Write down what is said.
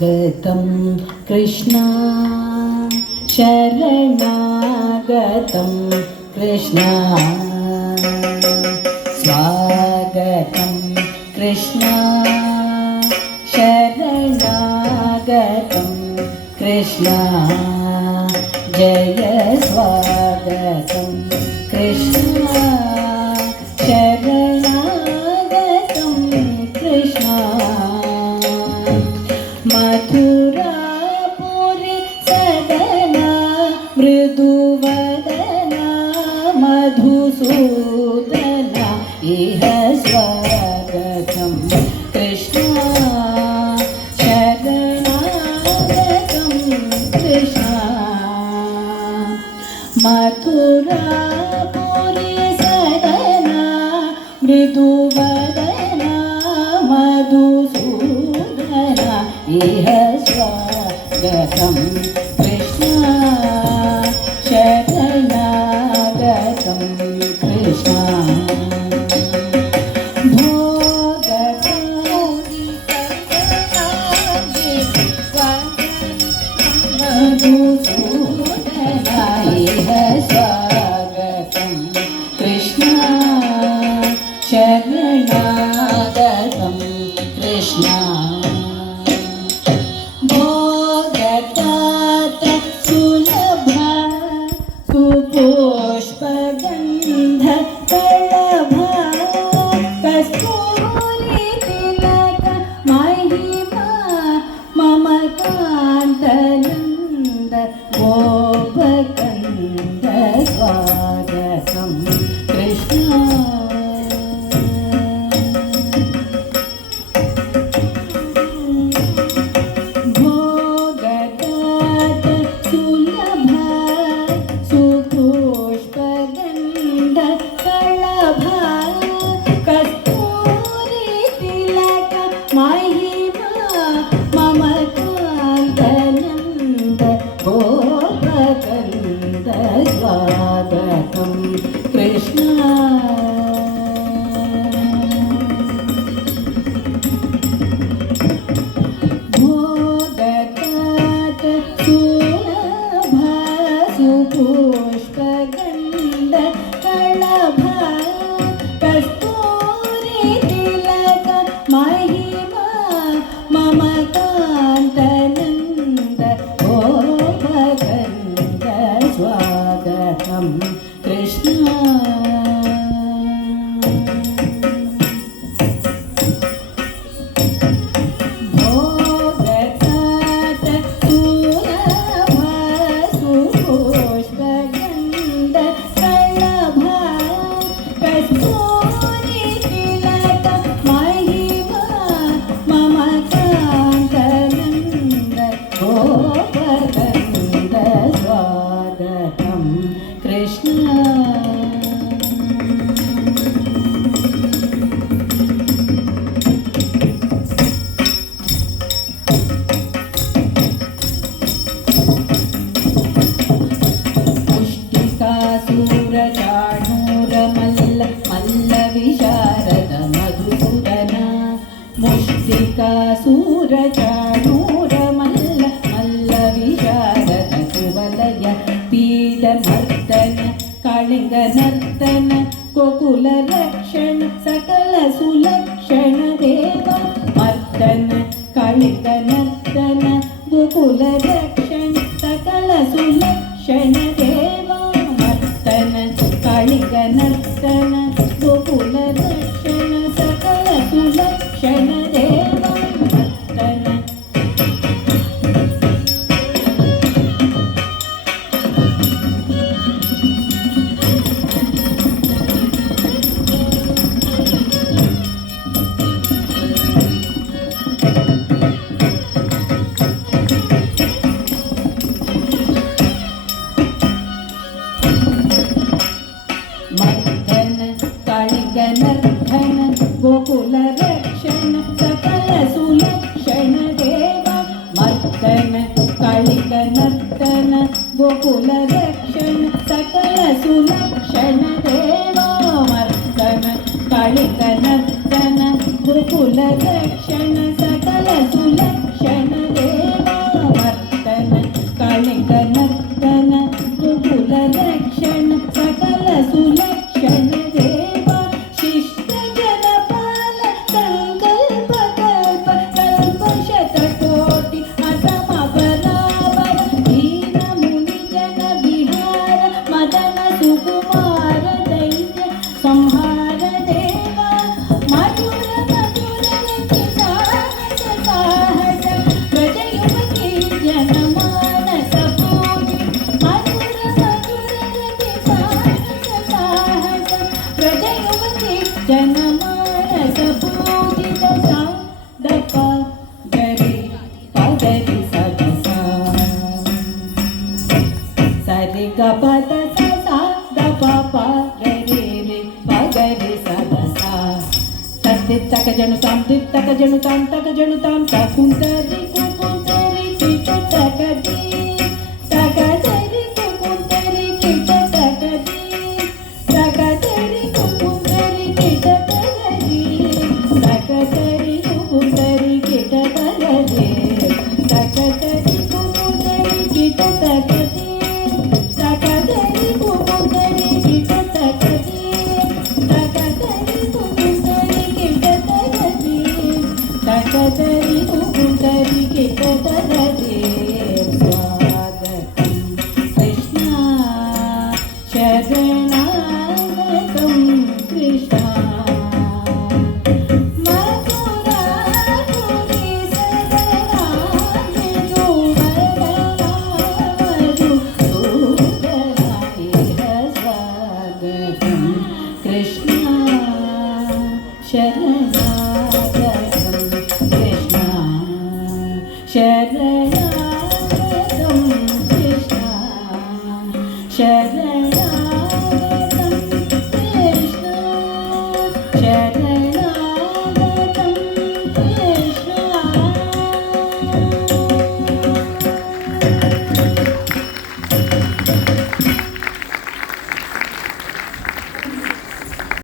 स्वागतं कृष्णा शरणागतं कृष्णा स्वागतं कृष्णा शरणागतं कृष्णा जय स्वागतं कृष्णा शरणागतं कृष्णा मथुरापुरी सदना मृदुवदना मधुसूदना इह स्वागतं कृष्णा शरणागतं कृष्णा मथुरापुरी सदना मृदुवदना मधुसूदना इह स्वागतं कृष्णा शरणागतं कृष्णा मधुसूदना इह स्वागतं कृष्णा शरणागतं कृष्णा पुष्पगन्ध कलभा कस्तूरी तिलक महिमा मम कान्तनन्द गोपकन्द स्वागतं कृष्णा स्वागतं कृष्णा भोगतात सुलभा सुपुष्पगन्ध कलभा कस्तूरी तिलक महिमा मम कान्तनन्द गोपकन्द स्वागतं कृष्णा भोगतात सुलभा सुपुष्पगन्ध कलभा कस्तूरी तिलक महिमा मम कान्तनन्द गोपकन्द स्वागतं कृष्णा मुष्टिकासूरचाणूरमल्ल मल्लविशारद मधुसूदना मुष्टिकासूरचाणूरमल्ल मल्लविशारद कुवलय पीडमर्दन कालिङ्गनर्दन गोकुलरक्षण सकल सुलक्षण देव मर्दन कालिङ्गनर्दन गोकुलरक्षण सकल सुलक्षण देव मर्दन कालिङ्गनर्दन गोकुलरक्षण सकल सुलक्षण देव मर्दन कालिङ्गनर्दन गोकुलरक्षण सकल सुलक्षण देव मर्दन कालिङ्गनर्दन गोकुलरक्षण सकल सुलक्षण देव मर्दन कालिङ्गनर्दन गोकुलरक्षण सकल सुलक्षण देव कणिक नर्तन गोकुल रक्षण सकल सुलक्षण देवा शिष्ट जनपाल संकल्प कल्प कल्प शतकोटि असम बराबर दीन मुनि जन विहार मदन सुकुमार दैत्य संहार देवा मधुर मधुर रति साहस साहस प्रजयुवती जनमानस पूजि मधुर मधुर रति साहस साहस प्रजयुवती जनमानस पूजित सा दप गरि पगरि सदसा सरि ग पद सा दप प गरि रि पगरि सदसा तक जनुतां तक जनुतां तक जनुतां तकुंतरि कुकुंतरि किट तकदी तकदरि कुकुंतरि किट तकदी तकदरि कुकुंतरि किट तकदी तकदरि कुकुंतरि किट तकदी तकदरि कुकुंतरि किट तकदी तकदरि कुकुंतरि किट तकदी तकदरि कुकुंतरि किट तकदी तकदरि कुकुंतरि किट तकदी स्वागतं कृष्णा शरणागतं कृष्णा मधुरापुरी सदनानि दूररामधु दूरराहिर स्वागतं कृष्णा शरणागतं कृष्णा शरणागतं कृष्णा शरणागतं कृष्णा शरणागतं कृष्णा